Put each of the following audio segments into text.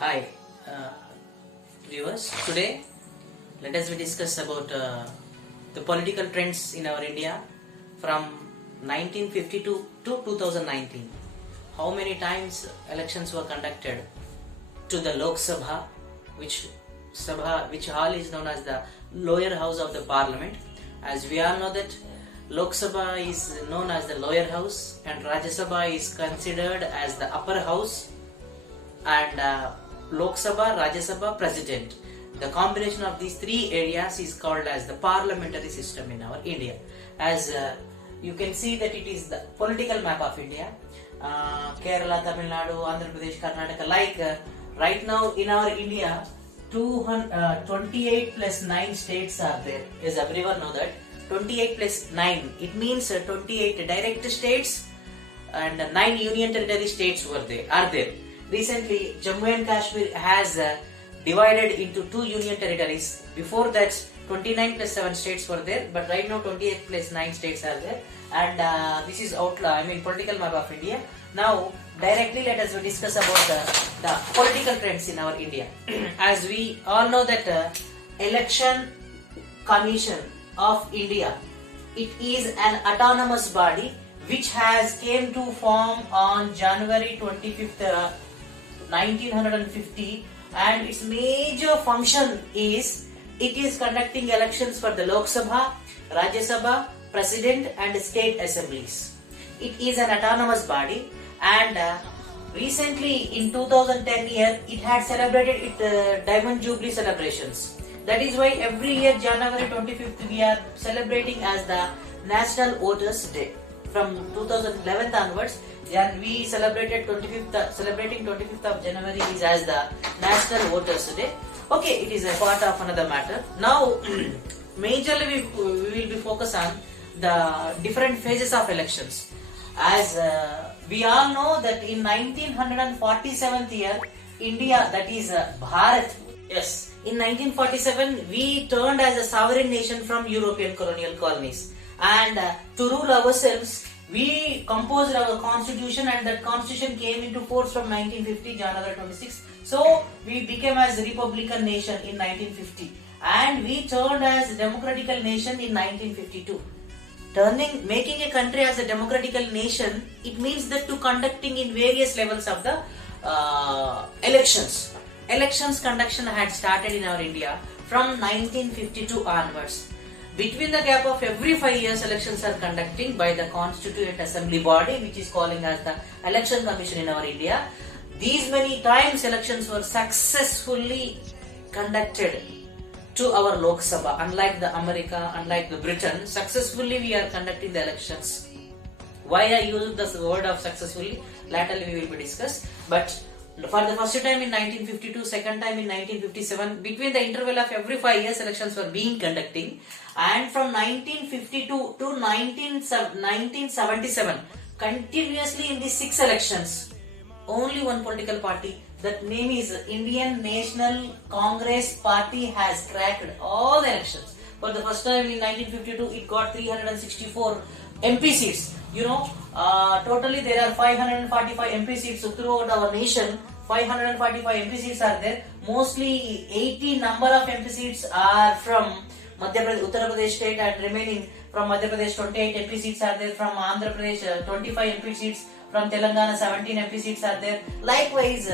Hi, viewers. Today, let us discuss about the political trends in our India from 1952 to 2019. How many times elections were conducted to the Lok Sabha, which hall is known as the lower house of the Parliament. As we all know that Lok Sabha is known as the lower house and Rajya Sabha is considered as the upper house, and Lok Sabha, Rajya Sabha, President. The combination of these three areas is called as the parliamentary system in our India. As you can see that it is the political map of India. Kerala, Tamil Nadu, Andhra Pradesh, Karnataka. Right now in our India, 28 plus 9 states are there. As everyone know that 28 plus 9, it means 28 direct states and 9 union territory states are there. Recently, Jammu and Kashmir has divided into 2 union territories. Before that, 29 plus 7 states were there, but right now 28 plus 9 states are there. And this is political map of India. Now, directly let us discuss about the political trends in our India. As we all know that Election Commission of India, it is an autonomous body which has came to form on January 25th, 1950, and its major function is it is conducting elections for the Lok Sabha, Rajya Sabha, President and state assemblies. It is an autonomous body, and recently in 2010 year it had celebrated its Diamond Jubilee celebrations. That is why every year January 25th we are celebrating as the National Voters Day. From 2011 onwards, and we celebrating 25th of January is as the National Voters Day. Okay, it is a part of another matter. Now, majorly we will be focused on the different phases of elections. As we all know that in 1947th year, India, that is Bharat, yes, in 1947 we turned as a sovereign nation from European colonial colonies. And to rule ourselves, we composed our constitution, and that constitution came into force from 1950 January 26. So we became as a republican nation in 1950, and we turned as a democratical nation in 1952. Making a country as a democratical nation, it means that to conducting in various levels of the elections. Elections conduction had started in our India from 1952 onwards. Between the gap of every 5 years, elections are conducting by the Constituent Assembly body, which is calling as the Election Commission in our India. These many times elections were successfully conducted to our Lok Sabha. Unlike the America, unlike the Britain, successfully we are conducting the elections. Why I use this word of successfully, later we will be discussed. But for the first time in 1952, second time in 1957, between the interval of every 5 years, elections were being conducting. And from 1952 to 1977, continuously in these 6 elections, only one political party, that name is Indian National Congress Party, has cracked all the elections. For the first time in 1952, it got 364 MP seats. Totally there are 545 MP seats throughout our nation. 545 MP seats are there. Mostly 80 number of MP seats are from Uttar Pradesh state, and remaining from Madhya Pradesh 28 MP seats are there. From Andhra Pradesh 25 MP seats. From Telangana 17 MP seats are there. Likewise,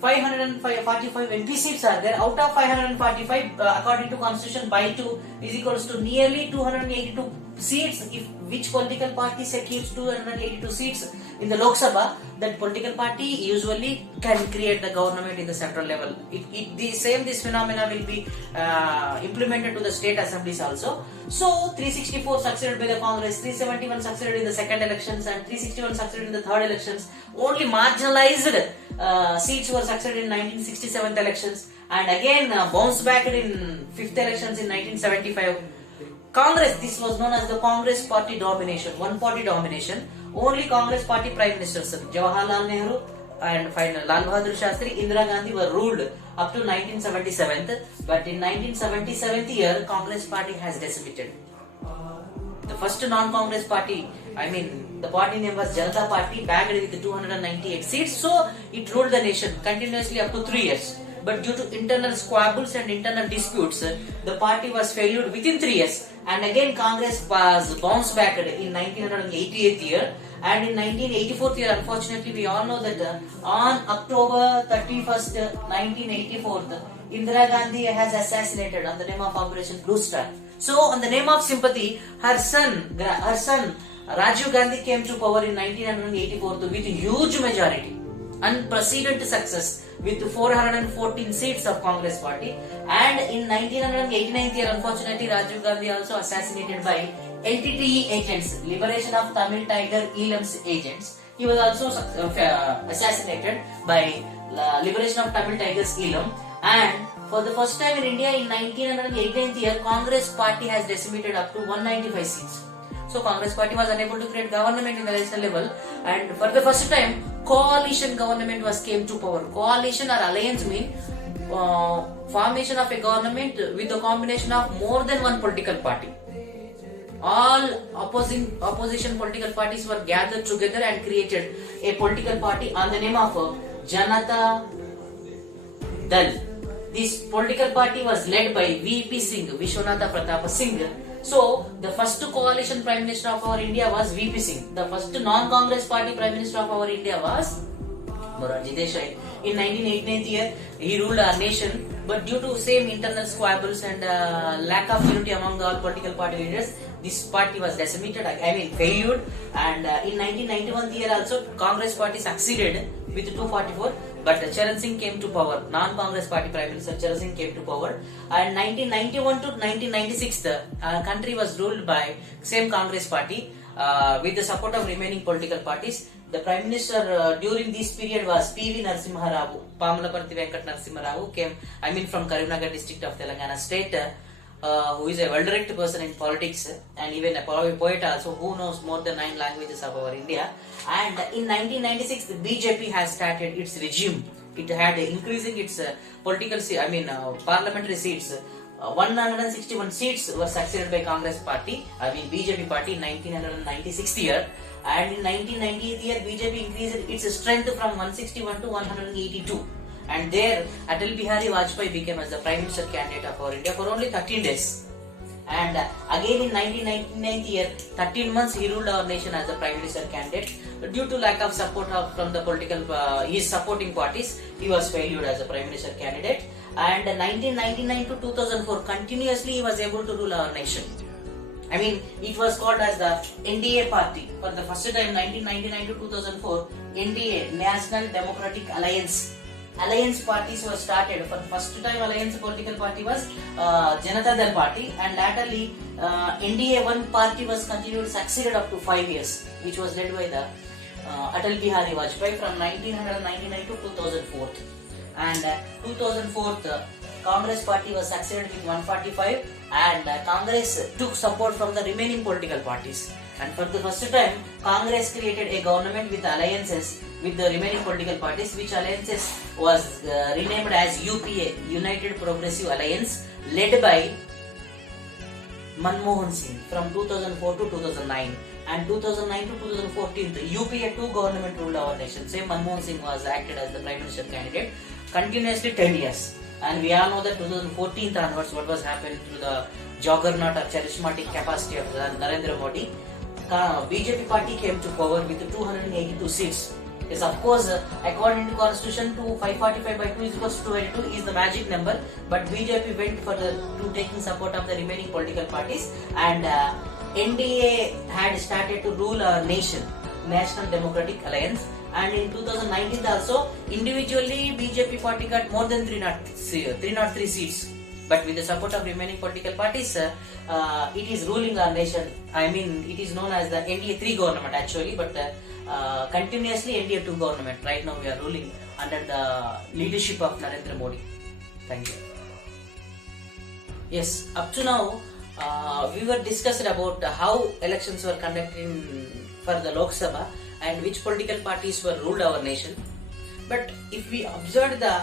545 MP seats are there. Out of 545, according to Constitution, by 2 is equals to nearly 282 seats. If which political party secures 282 seats in the Lok Sabha, that political party usually can create the government in the central level. This phenomena will be implemented to the state assemblies also. So 364 succeeded by the Congress, 371 succeeded in the second elections, and 361 succeeded in the third elections. Only marginalized seats were succeeded in 1967 elections, and again bounced back in 5th elections in 1975. Congress, this was known as the Congress party domination, one party domination. Only Congress party prime ministers, Jawaharlal Nehru and final Lal Bahadur Shastri, Indira Gandhi were ruled up to 1977. But in 1977 year, Congress party has decimated. The first non-Congress party, The party name was Janata Party, backed with 298 seats. So it ruled the nation continuously up to 3 years. But due to internal squabbles and internal disputes, the party was failed within 3 years. And again Congress was bounced back in 1988 year. And in 1984 year, unfortunately, we all know that on October 31st, 1984, Indira Gandhi has assassinated on the name of Operation Blue Star. So, on the name of sympathy, her son Rajiv Gandhi came to power in 1984 with huge majority, unprecedented success with 414 seats of Congress party. And in 1989 year, unfortunately, Rajiv Gandhi also assassinated by LTTE agents, Liberation of Tamil Tiger Elam's agents. He was also assassinated by Liberation of Tamil Tigers Elam. And for the first time in India in 1989 year, Congress party has decimated up to 195 seats. So Congress party was unable to create government in the national level, and for the first time, coalition government came to power. Coalition or alliance mean formation of a government with a combination of more than one political party. All opposition political parties were gathered together and created a political party on the name of Janata Dal. This political party was led by V.P. Singh, Vishwanatha Pratap Singh. So, the first coalition Prime Minister of our India was V.P. Singh. The first non-Congress party Prime Minister of our India was Morarji Desai. In 1989 year, he ruled our nation, but due to same internal squabbles and lack of unity among all political party leaders, this party was decimated, failed. And in 1991 year also, Congress party succeeded with 244, but Charan Singh came to power. Non-Congress party Prime Minister Charan Singh came to power. And 1991 to 1996, the country was ruled by same Congress party with the support of remaining political parties. The Prime Minister during this period was P.V.Narasimharao, Pamalaparthi Venkat Narasimharao, came from Karimnagar district of Telangana state, who is a well-directed person in politics and even a poet also, who knows more than 9 languages of our India. And in 1996, the BJP has started its regime. It had increasing its parliamentary seats. 161 seats were succeeded by Congress party, BJP party in 1996 year. And in 1998 year, BJP increased its strength from 161 to 182. And there, Atal Bihari Wajpai became as the Prime Minister candidate of our India for only 13 days. And again in 1999 year, 13 months he ruled our nation as the Prime Minister candidate. Due to lack of support from the political, his supporting parties, he was failed as a Prime Minister candidate. And 1999 to 2004, continuously he was able to rule our nation. It was called as the N.D.A. party. For the first time, 1999 to 2004, N.D.A. National Democratic Alliance parties were started. For the first time, alliance political party was Janata Dal party, and latterly N.D.A. one party was continued, succeeded up to 5 years, which was led by the Atal Bihari Wajpai from 1999 to 2004. And 2004, Congress party was succeeded with 145, and Congress took support from the remaining political parties. And for the first time, Congress created a government with alliances with the remaining political parties, which alliances was renamed as U.P.A, United Progressive Alliance, led by Manmohan Singh from 2004 to 2009. And 2009 to 2014, the U.P.A 2 government ruled our nation. Same Manmohan Singh was acted as the Prime Minister candidate continuously 10 years. And we all know that 2014 onwards, what was happened to the juggernaut or charismatic capacity of Narendra Modi. BJP party came to power with 282 seats. Yes, of course, according to Constitution, 545 by 2 is equals to 282 is the magic number. But BJP went for to taking support of the remaining political parties, and N.D.A. had started to rule our nation, National Democratic Alliance. And in 2019 also, individually BJP party got more than 303 seats. But with the support of remaining political parties, it is ruling our nation. It is known as the N.D.A 3 government actually, but continuously N.D.A 2 government. Right now we are ruling under the leadership of Narendra Modi. Thank you. Yes, up to now, we were discussed about how elections were conducted for the Lok Sabha and which political parties were ruled our nation. But if we observe the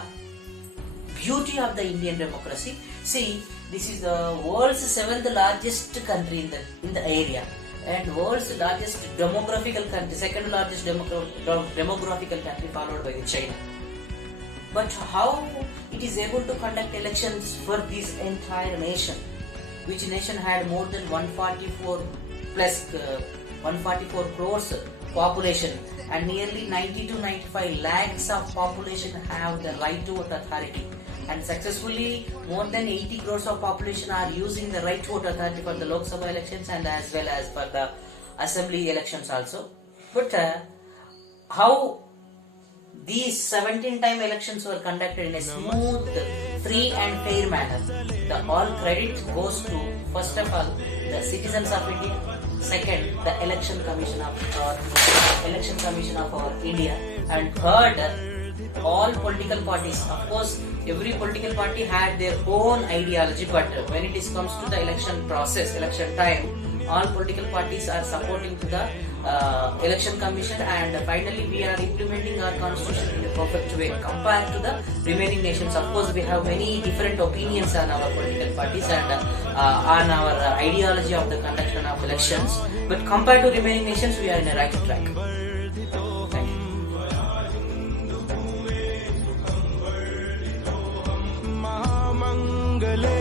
beauty of the Indian democracy, see, this is the world's 7th largest country in the area. and world's largest demographical country, second largest demographical country, followed by the China. But how it is able to conduct elections for this entire nation, which nation had more than 144 crores population, and nearly 90 to 95 lakhs of population have the right to vote authority, and successfully more than 80 crores of population are using the right to vote authority for the Lok Sabha elections and as well as for the assembly elections also. But how these 17-time elections were conducted in a smooth, free and fair manner. The all credit goes to, first of all, the citizens of India, second, the Election Commission of our India, and third, all political parties. Of course, every political party had their own ideology, but when it comes to the election process, election time, all political parties are supporting to the election commission, and finally we are implementing our constitution in a perfect way compared to the remaining nations. Of course, we have many different opinions on our political parties and on our ideology of the conduction of elections, but compared to remaining nations, we are in a right track. Thank you.